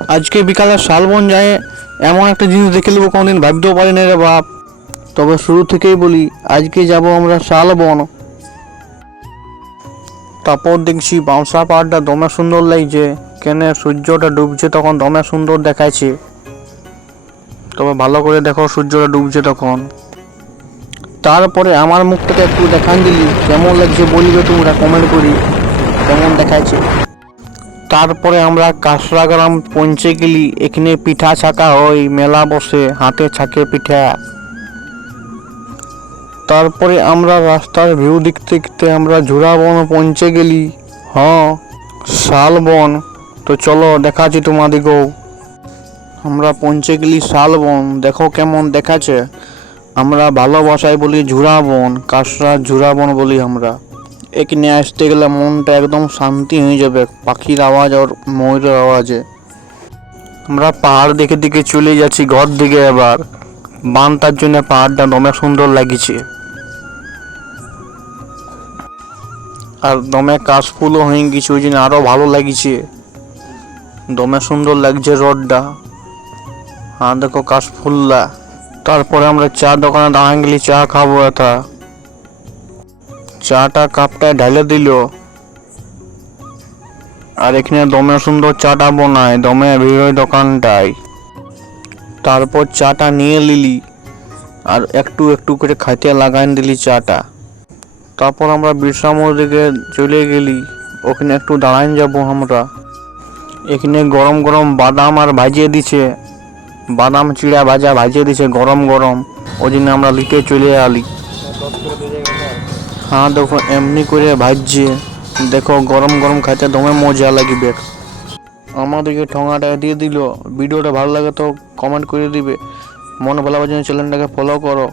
আজকে বিকালে শালবন যায় এমন একটা জিনিস দেখে নেবো, কোনোদিন ভাবতেও পারি না রে বাপ। তবে শুরু থেকেই বলি, আজকে যাব আমরা শালবন। তারপর দেখছি বাউসা পাহাড়টা দমে সুন্দর লাগছে, কেন সূর্যটা ডুবছে তখন দমে সুন্দর দেখাচ্ছে। তবে ভালো করে দেখো, সূর্যটা ডুবছে তখন। তারপরে আমার মুখটাকে একটু দেখান দিলি, কেমন লাগছে বলবে তোমরা কমেন্ট করি, কেমন দেখাচ্ছে। তারপরে আমরা কাঁচরা গ্রাম পৌঁছে গেলি, এখানে পিঠা ছাকা হয়, মেলা বসে, হাতে ছাকে পিঠা। তারপরে আমরা রাস্তার ভিউ দেখতে দেখতে আমরা ঝুড়াবন পৌঁছে গেলি। হ্যাঁ, শালবন। তো চলো দেখাচ্ছি তোমাদেরকেও। আমরা পৌঁছে গেলি শালবন, দেখো কেমন দেখাচ্ছে। আমরা ভালোবাসায় বলি ঝুড়াবন, কাঁচরা ঝুড়াবন বলি আমরা। এখানে আসতে গেলে মনটা একদম শান্তি হয়ে যাবে, পাখির আওয়াজ আর ময়ূরের আওয়াজে। আমরা পাহাড় দেখে দিকে চলে যাচ্ছি ঘর দিকে এবার। বানটার জন্য পাহাড়টা দমে সুন্দর লাগিছে, আর দমে কাশফুলও হয়ে গেছে, ওই জন্য আরো ভালো লাগিছে, দমে সুন্দর লাগছে রোডটা। হ্যাঁ দেখো কাশফুললা। তারপরে আমরা চা দোকানে দাঁড়ান গেলি, চা খাবো। এটা চাটা কাপটায় ঢালে দিল, আর এখানে দমে সুন্দর চাটা বানায়, দমে ভিড় ওই দোকানটায়। তারপর চাটা নিয়ে নিলি, আর একটু একটু করে খাইতে লাগাই দিলি চাটা। তারপর আমরা বিরসা দিকে চলে গেলি, ওখানে একটু দাঁড়ান যাবো আমরা। এখানে গরম গরম বাদাম আর ভাজিয়ে দিছে, বাদাম চিড়া ভাজা ভাজিয়ে দিছে গরম গরম, ওই জন্য আমরা লিটে চলে আলি। হ্যাঁ দেখো এমনি করে ভাজছে, দেখো গরম গরম খাইতে দমে মজা লাগবে। আমাদেরকে ঠোঙাটা দিয়ে দিল। ভিডিওটা ভালো লাগে তো কমেন্ট করে দিবে, মন ভালো জন্য চ্যানেলটাকে ফলো করো।